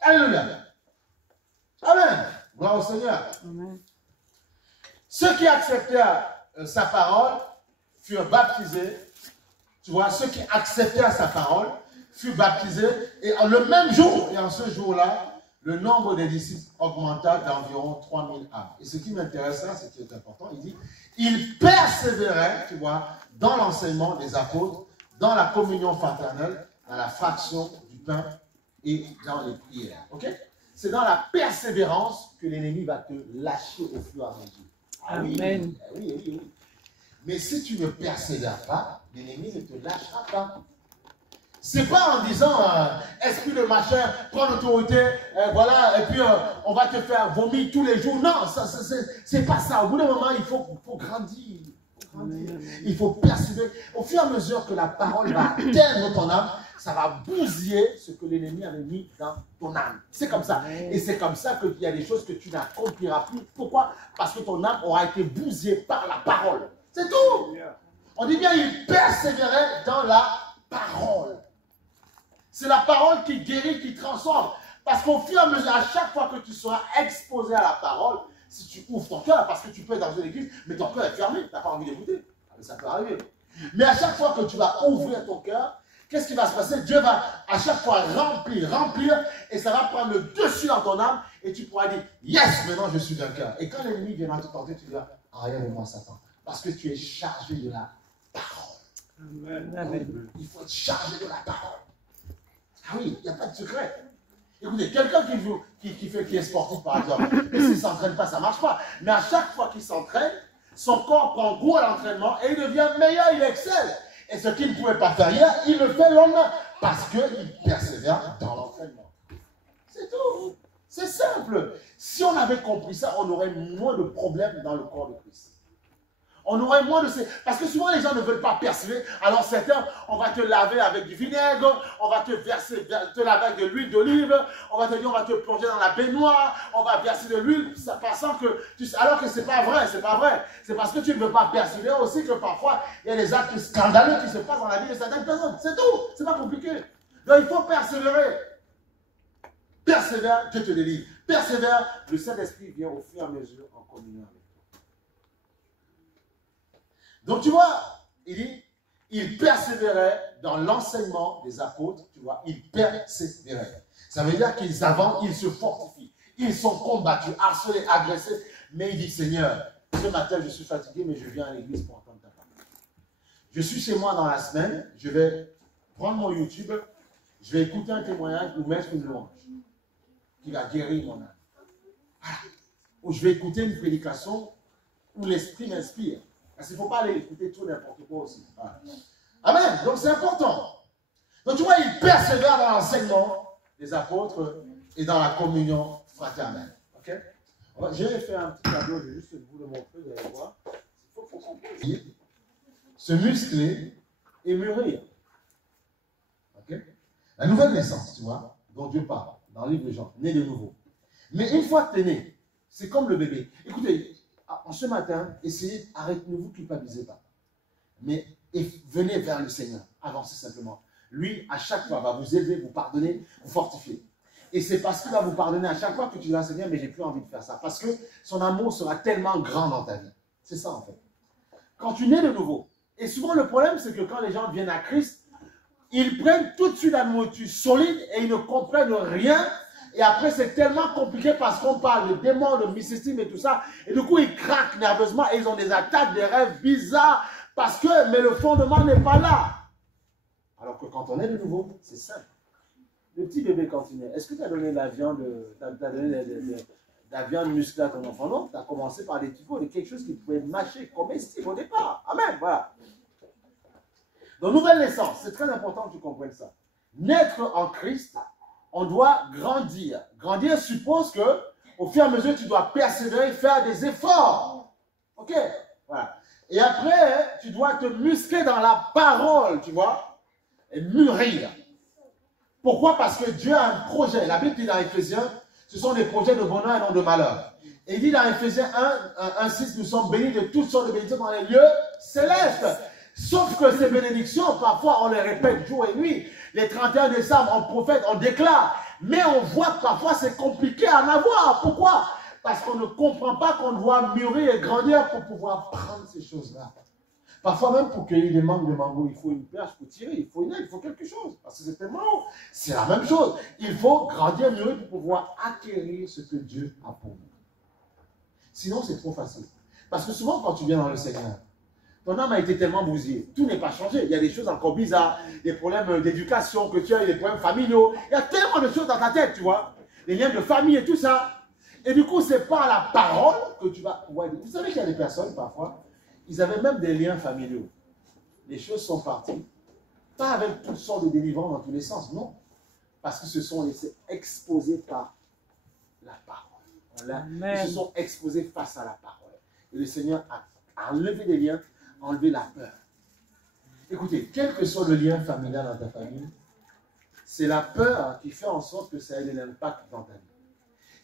Alléluia. Amen. Gloire au Seigneur. Amen. Ceux qui acceptèrent sa parole furent baptisés. Tu vois, ceux qui acceptèrent sa parole furent baptisés. Et le même jour, et en ce jour-là, le nombre des disciples augmenta d'environ 3000 âmes. Et ce qui m'intéresse là, c'est qui est important, il dit, ils persévéraient, tu vois, dans l'enseignement des apôtres, dans la communion fraternelle, dans la fraction du pain et dans les prières. Ok? C'est dans la persévérance que l'ennemi va te lâcher au fur et à mesure. Ah oui, Amen. oui. Mais si tu ne persévères pas, l'ennemi ne te lâchera pas. C'est pas en disant, esprit de machin, prends l'autorité, voilà, et puis on va te faire vomir tous les jours. Non, c'est pas ça. Au bout d'un moment, il faut grandir. Il faut persévérer. Au fur et à mesure que la parole va atteindre ton âme, ça va bousiller ce que l'ennemi avait mis dans ton âme. C'est comme ça. Et c'est comme ça qu'il y a des choses que tu n'accompliras plus. Pourquoi? Parce que ton âme aura été bousillée par la parole. C'est tout. On dit bien, il persévérait dans la parole. C'est la parole qui guérit, qui transforme. Parce qu'au fur et à mesure, à chaque fois que tu seras exposé à la parole, si tu ouvres ton cœur, parce que tu peux être dans une église, mais ton cœur est fermé, tu n'as pas envie d'écouter. Ça peut arriver. Mais à chaque fois que tu vas ouvrir ton cœur, qu'est-ce qui va se passer? Dieu va à chaque fois remplir, et ça va prendre le dessus dans ton âme, et tu pourras dire, yes, maintenant je suis d'un cœur. Et quand l'ennemi viendra te tenter, tu diras, rien de moi, Satan. Parce que tu es chargé de la parole. Amen. Il faut être chargé de la parole. Ah oui, il n'y a pas de secret. Écoutez, quelqu'un qui est sportif, par exemple, et s'il ne s'entraîne pas, ça ne marche pas. Mais à chaque fois qu'il s'entraîne, son corps prend goût à l'entraînement et il devient meilleur, il excelle. Et ce qu'il ne pouvait pas faire hier, il le fait le lendemain. Parce qu'il persévère dans l'entraînement. C'est tout. C'est simple. Si on avait compris ça, on aurait moins de problèmes dans le corps de Christ. On aurait moins de ces... Parce que souvent, les gens ne veulent pas persévérer. Alors, certains, on va te laver avec du vinaigre, on va te verser, te laver avec de l'huile d'olive, on va te dire, on va te plonger dans la baignoire, on va verser de l'huile, pensant que... Alors que ce n'est pas vrai, c'est pas vrai. C'est parce que tu ne veux pas persévérer aussi que parfois, il y a des actes scandaleux qui se passent dans la vie de certaines personnes. C'est tout. C'est pas compliqué. Donc, il faut persévérer. Persévère, Dieu te délivre. Persévère, le Saint-Esprit vient au fur et à mesure en communion avec toi. Donc tu vois, il dit, il persévérait dans l'enseignement des apôtres, tu vois, il persévérait. Ça veut dire qu'ils avancent, ils se fortifient, ils sont combattus, harcelés, agressés, mais il dit, Seigneur, ce matin je suis fatigué, mais je viens à l'église pour entendre ta parole. Je suis chez moi dans la semaine, je vais prendre mon YouTube, je vais écouter un témoignage ou mettre une louange qui va guérir mon âme. Voilà. Ou je vais écouter une prédication où l'esprit m'inspire. Parce qu'il ne faut pas aller écouter tout n'importe quoi aussi. Voilà. Amen. Donc c'est important. Donc tu vois, il persévère dans l'enseignement des apôtres et dans la communion fraternelle. Ok? Je vais faire un petit tableau, je vais juste vous le montrer, vous allez voir. Il faut qu'on puisse se muscler et mûrir. Ok? La nouvelle naissance, tu vois, dont Dieu parle, dans le livre de Jean, né de nouveau. Mais une fois que tu es né, c'est comme le bébé. Écoutez, en ce matin, essayez, arrêtez, ne vous culpabilisez pas. Mais venez vers le Seigneur, avancez simplement. Lui, à chaque fois, va vous élever, vous pardonner, vous fortifier. Et c'est parce qu'il va vous pardonner à chaque fois que tu diras, Seigneur, mais j'ai plus envie de faire ça. Parce que son amour sera tellement grand dans ta vie. C'est ça en fait. Quand tu nais de nouveau, et souvent le problème, c'est que quand les gens viennent à Christ, ils prennent tout de suite la nourriture solide et ils ne comprennent rien. Et après, c'est tellement compliqué parce qu'on parle de démons, de mysticisme et tout ça. Et du coup, ils craquent nerveusement et ils ont des attaques, des rêves bizarres. Parce que, mais le fondement n'est pas là. Alors que quand on est de nouveau, c'est simple. Le petit bébé quand il naît, est-ce que tu as donné de la viande, de la viande musclée à ton enfant? Non, tu as commencé par des typos, de quelque chose qui pouvait mâcher, comestible au départ. Amen, voilà. Donc, nouvelle naissance, c'est très important que tu comprennes ça. Naître en Christ, on doit grandir. Grandir suppose que, au fur et à mesure, tu dois persévérer, faire des efforts. Ok? Voilà. Et après, tu dois te muscler dans la parole, tu vois, et mûrir. Pourquoi? Parce que Dieu a un projet. La Bible dit dans Éphésiens, ce sont des projets de bonheur et non de malheur. Et il dit dans Éphésiens 1:6, nous sommes bénis de toutes sortes de bénédictions dans les lieux célestes. Sauf que ces bénédictions, parfois, on les répète jour et nuit. Les 31 décembre, on prophète, on déclare. Mais on voit que parfois c'est compliqué à en avoir. Pourquoi? Parce qu'on ne comprend pas qu'on doit mûrir et grandir pour pouvoir prendre ces choses-là. Parfois même pour cueillir des mangues de mango, il faut une perche pour tirer, il faut une aide, il faut quelque chose. Parce que c'est tellement haut. C'est la même chose. Il faut grandir, mûrir pour pouvoir acquérir ce que Dieu a pour nous. Sinon, c'est trop facile. Parce que souvent, quand tu viens dans le Seigneur, ton âme a été tellement bousillée. Tout n'est pas changé. Il y a des choses encore bizarres, des problèmes d'éducation que tu as, des problèmes familiaux. Il y a tellement de choses dans ta tête, tu vois. Les liens de famille et tout ça. Et du coup, c'est pas la parole que tu vas pouvoir dire. Vous savez qu'il y a des personnes, parfois, ils avaient même des liens familiaux. Les choses sont parties. Pas avec toutes sortes de délivrances dans tous les sens, non. Parce qu'ils se sont laissés exposer par la parole. Ils se sont exposés face à la parole. Et le Seigneur a enlevé des liens, enlevé la peur. Écoutez, quel que soit le lien familial dans ta famille, c'est la peur qui fait en sorte que ça ait un impact dans ta vie.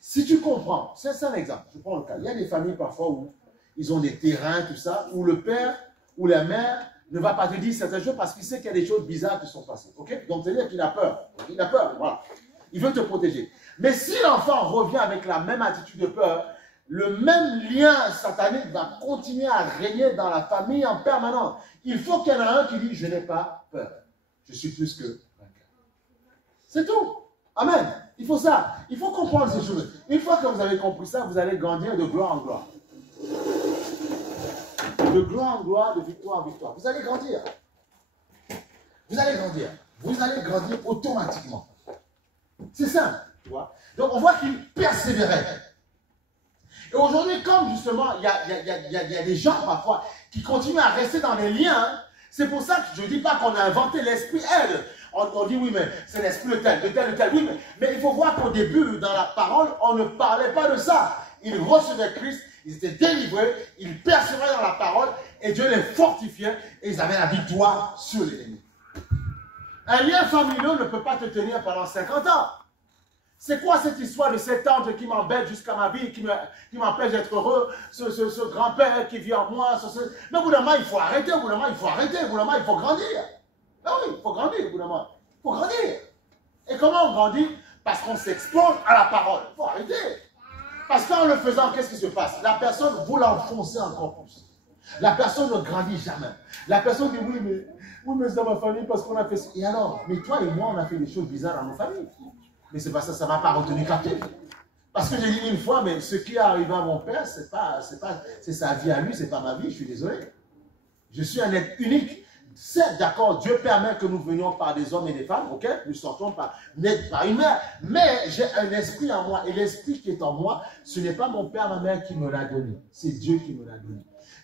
Si tu comprends, c'est un exemple, je prends le cas. Il y a des familles parfois où ils ont des terrains, tout ça, où le père ou la mère ne va pas te dire certaines choses parce qu'il sait qu'il y a des choses bizarres qui sont passées. Okay? Donc, c'est-à-dire qu'il a peur. Il a peur, voilà. Il veut te protéger. Mais si l'enfant revient avec la même attitude de peur, le même lien satanique va continuer à régner dans la famille en permanence. Il faut qu'il y en ait un qui dit, je n'ai pas peur. Je suis plus que vainqueur. C'est tout. Amen. Il faut ça. Il faut comprendre ces choses. Une fois que vous avez compris ça, vous allez grandir de gloire en gloire. De gloire en gloire, de victoire en victoire. Vous allez grandir. Vous allez grandir. Vous allez grandir automatiquement. C'est simple, tu vois. Donc on voit qu'il persévérait. Et aujourd'hui, comme justement, il y a des gens parfois qui continuent à rester dans les liens, c'est pour ça que je ne dis pas qu'on a inventé l'esprit aide. On dit oui, mais c'est l'esprit de tel, de tel, de tel. Oui, mais il faut voir qu'au début, dans la parole, on ne parlait pas de ça. Ils recevaient Christ, ils étaient délivrés, ils persévéraient dans la parole et Dieu les fortifiait et ils avaient la victoire sur l'ennemi. Un lien familial ne peut pas te tenir pendant 50 ans. C'est quoi cette histoire de cette tante qui m'embête jusqu'à ma vie, qui m'empêche d'être heureux, ce grand-père qui vit en moi, mais au bout d'un moment, il faut arrêter, au bout d'un moment, il faut arrêter, au bout d'un moment, il faut grandir. Ah oui, il faut grandir, au bout d'un moment. Il faut grandir. Et comment on grandit? Parce qu'on s'expose à la parole. Il faut arrêter. Parce qu'en le faisant, qu'est-ce qui se passe? La personne vous l'enfoncer encore plus. La personne ne grandit jamais. La personne dit oui, mais c'est dans ma famille parce qu'on a fait ça. Et alors? Mais toi et moi, on a fait des choses bizarres dans nos familles. Mais c'est pas ça, ça ne m'a pas retenu captif. Parce que j'ai dit une fois, mais ce qui est arrivé à mon père, c'est sa vie à lui, c'est pas ma vie, je suis désolé. Je suis un être unique. C'est d'accord, Dieu permet que nous venions par des hommes et des femmes, ok? Nous sortons par une mère. Mais j'ai un esprit en moi. Et l'esprit qui est en moi, ce n'est pas mon père, ma mère qui me l'a donné. C'est Dieu qui me l'a donné.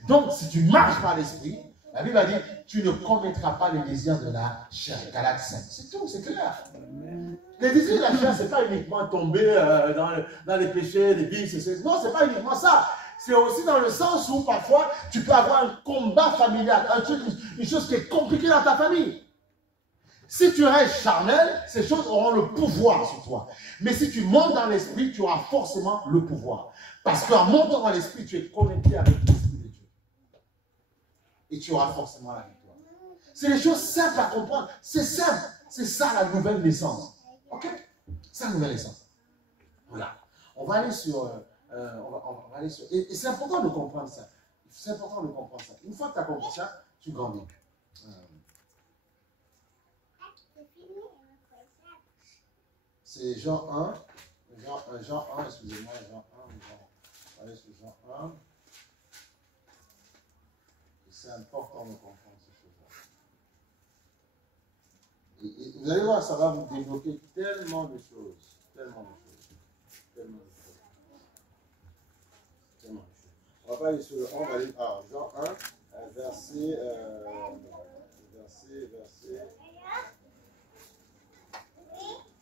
Donc, si tu marches par l'esprit, la Bible a dit, tu ne commettras pas les désirs de la chair. Galates 5. C'est tout, c'est clair. Les désirs de la chair, ce n'est pas uniquement tomber dans les péchés, les vices. Non, ce n'est pas uniquement ça. C'est aussi dans le sens où parfois, tu peux avoir un combat familial, une chose qui est compliquée dans ta famille. Si tu restes charnel, ces choses auront le pouvoir sur toi. Mais si tu montes dans l'esprit, tu auras forcément le pouvoir. Parce qu'en montant dans l'esprit, tu es connecté avec l'esprit de Dieu. Et tu auras forcément la victoire. C'est des choses simples à comprendre. C'est simple. C'est ça la nouvelle naissance. Ok? C'est la nouvelle naissance. Voilà. On va aller sur... on va aller sur... Et c'est important de comprendre ça. C'est important de comprendre ça. Une fois que tu as compris ça, tu grandis. C'est Jean 1. Jean 1, excusez-moi, Jean 1. On va aller sur Jean 1. C'est important de comprendre ces choses-là. Et vous allez voir, ça va vous débloquer tellement de choses. Tellement de choses. Tellement de choses. Tellement de choses. On va pas aller sur le 1, on va aller à Jean 1, verset.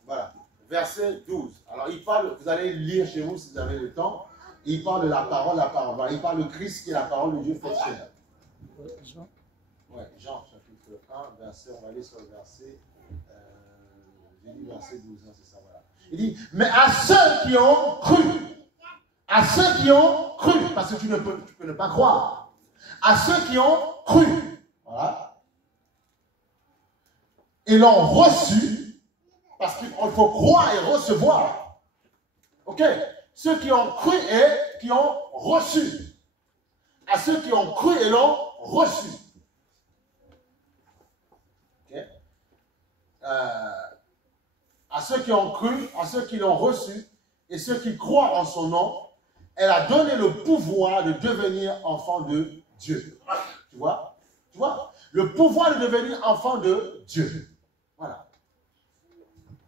Voilà, verset 12. Alors, il parle, vous allez lire chez vous si vous avez le temps. Il parle de la parole, Voilà, il parle de Christ qui est la parole de Dieu faite chair. Jean. Ouais, Jean, chapitre 1, verset, on va aller sur le verset. J'ai dit verset 12, hein, c'est ça, voilà. Il dit, mais à ceux qui ont cru. À ceux qui ont cru, parce que tu peux ne pas croire. À ceux qui ont cru. Voilà. Et l'ont reçu Parce qu'il faut croire et recevoir. Ok? Ceux qui ont cru et qui ont reçu. À ceux qui ont cru et l'ont reçu. Okay. À ceux qui ont cru, à ceux qui l'ont reçu, et ceux qui croient en son nom, elle a donné le pouvoir de devenir enfant de Dieu. Tu vois? Tu vois? Le pouvoir de devenir enfant de Dieu. Voilà.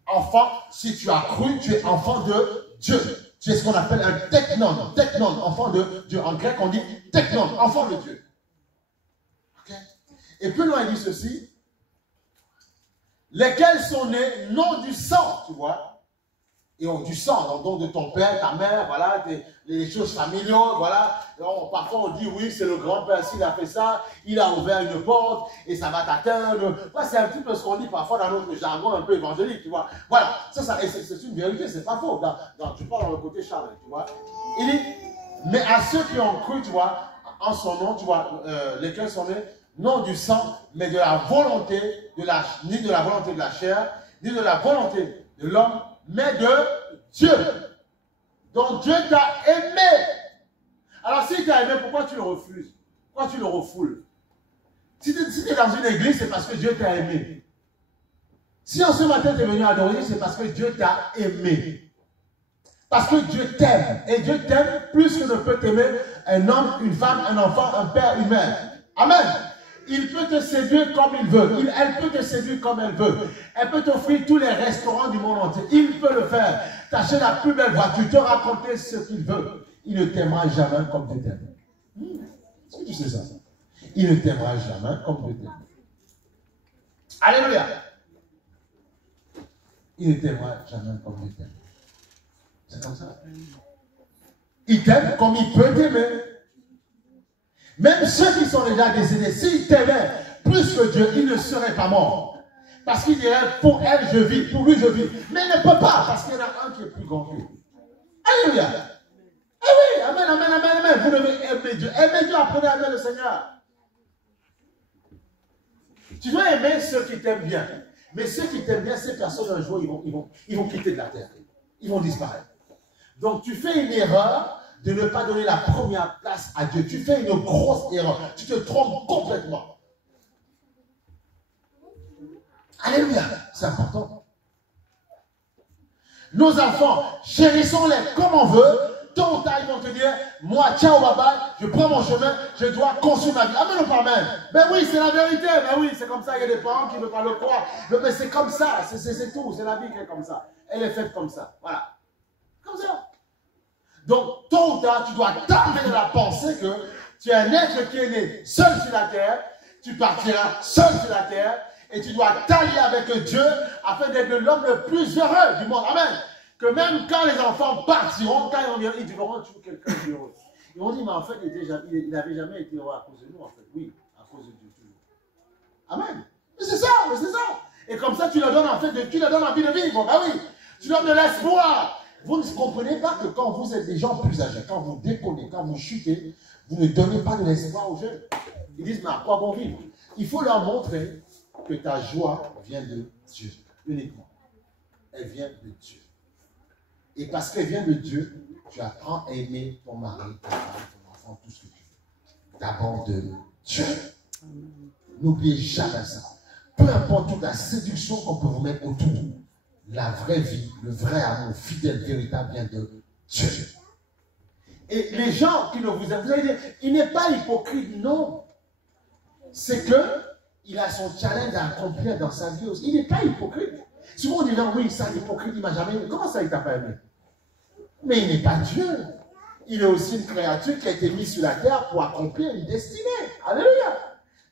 Enfant, si tu as cru, tu es enfant de Dieu. Tu es ce qu'on appelle un teknon. Teknon, enfant de Dieu. En grec, on dit teknon, enfant de Dieu. Okay. Et plus loin, il dit ceci. Lesquels sont nés non du sang, tu vois. Et du sang, donc de ton père, ta mère, voilà, les choses familiales, voilà. Parfois on dit, oui, c'est le grand-père, s'il a fait ça, il a ouvert une porte et ça va t'atteindre. Ouais, c'est un petit peu ce qu'on dit parfois dans notre jargon un peu évangélique, tu vois. Voilà, c'est une vérité, c'est pas faux. Tu parles dans le côté charnel, tu vois. Il dit, mais à ceux qui ont cru, tu vois, en son nom, tu vois, lesquels sont nés, non du sang, mais de la volonté, ni de la volonté de la chair, ni de la volonté de l'homme, mais de Dieu. Donc Dieu t'a aimé. Alors s'il t'a aimé, pourquoi tu le refuses? Pourquoi tu le refoules? Si tu es dans une église, c'est parce que Dieu t'a aimé. Si en ce matin tu es venu adorer, c'est parce que Dieu t'a aimé. Parce que Dieu t'aime. Et Dieu t'aime plus que ne peut t'aimer un homme, une femme, un enfant, un père, une mère. Amen. Il peut te séduire comme il veut. Elle peut te séduire comme elle veut. Elle peut t'offrir tous les restaurants du monde entier. Il peut le faire. T'acheter la plus belle voiture, te raconter ce qu'il veut. Il ne t'aimera jamais comme Dieu t'aime. Est-ce que tu sais ça? Il ne t'aimera jamais comme Dieu t'aime. Alléluia. Il ne t'aimera jamais comme Dieu t'aime. C'est comme ça. Il t'aime comme il peut t'aimer. Même ceux qui sont déjà décédés, s'ils t'aimaient plus que Dieu, ils ne seraient pas morts. Parce qu'il dirait, pour elle, je vis, pour lui, je vis. Mais il ne peut pas, parce qu'il y en a un qui est plus grand que lui. Alléluia. Eh oui, amen, amen, amen, amen. Vous devez aimer Dieu. Aimez Dieu, apprenez à aimer le Seigneur. Tu dois aimer ceux qui t'aiment bien. Mais ceux qui t'aiment bien, ces personnes, un jour, ils vont quitter de la terre. Ils vont disparaître. Donc, tu fais une erreur de ne pas donner la première place à Dieu. Tu fais une grosse erreur. Tu te trompes complètement. Alléluia. C'est important. Nos enfants, chérissons-les comme on veut. Tôt ou tard, ils vont te dire, moi, ciao, bye bye, je prends mon chemin, je dois construire ma vie. Amen ou pas amen? Ben oui, c'est la vérité. Ben oui, c'est comme ça. Il y a des parents qui ne veulent pas le croire. Mais c'est comme ça. C'est tout. C'est la vie qui est comme ça. Elle est faite comme ça. Voilà. Comme ça. Donc, tôt ou tard, tu dois t'amener dans la pensée que tu es un être qui est né seul sur la terre, tu partiras seul sur la terre, et tu dois t'allier avec Dieu afin d'être l'homme le plus heureux du monde. Amen. Que même quand les enfants partiront, quand ils diront, tu veux quelqu'un d'heureux. Ils vont dire, mais en fait, il n'avait jamais été heureux à cause de nous, en fait. Oui, à cause de Dieu, toujours. Amen. Mais c'est ça, mais c'est ça. Et comme ça, tu leur donnes en fait, tu leur donnes envie de vivre. Ben oui, tu leur donnes de l'espoir. Vous ne comprenez pas que quand vous êtes des gens plus âgés, quand vous décollez, quand vous chutez, vous ne donnez pas de l'espoir aux jeunes. Ils disent, mais à quoi bon vivre? Il faut leur montrer que ta joie vient de Dieu, uniquement. Elle vient de Dieu. Et parce qu'elle vient de Dieu, tu apprends à aimer ton mari, ta femme, ton enfant, tout ce que tu veux. D'abord de Dieu. N'oubliez jamais ça. Peu importe toute la séduction qu'on peut vous mettre autour, la vraie vie, le vrai amour fidèle, véritable vient de Dieu. Et les gens qui ne vous aiment, vous allez dire, il n'est pas hypocrite, non. C'est que il a son challenge à accomplir dans sa vie aussi. Il n'est pas hypocrite. Souvent on dit, non, oui, ça, l'hypocrite, il ne m'a jamais aimé. Comment ça, il ne t'a pas aimé? Mais il n'est pas Dieu. Il est aussi une créature qui a été mise sur la terre pour accomplir une destinée. Alléluia.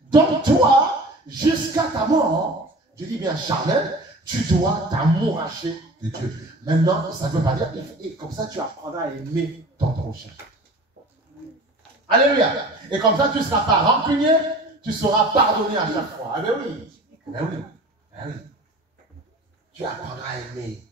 Donc toi, jusqu'à ta mort, je dis bien charnel, tu dois t'amouracher de Dieu. Maintenant, ça ne veut pas dire, et comme ça, tu apprendras à aimer ton prochain. Alléluia. Et comme ça, tu ne seras pas rancunier, tu seras pardonné à chaque fois. Ah ben oui. Ben oui. Ben oui. Tu apprendras à aimer.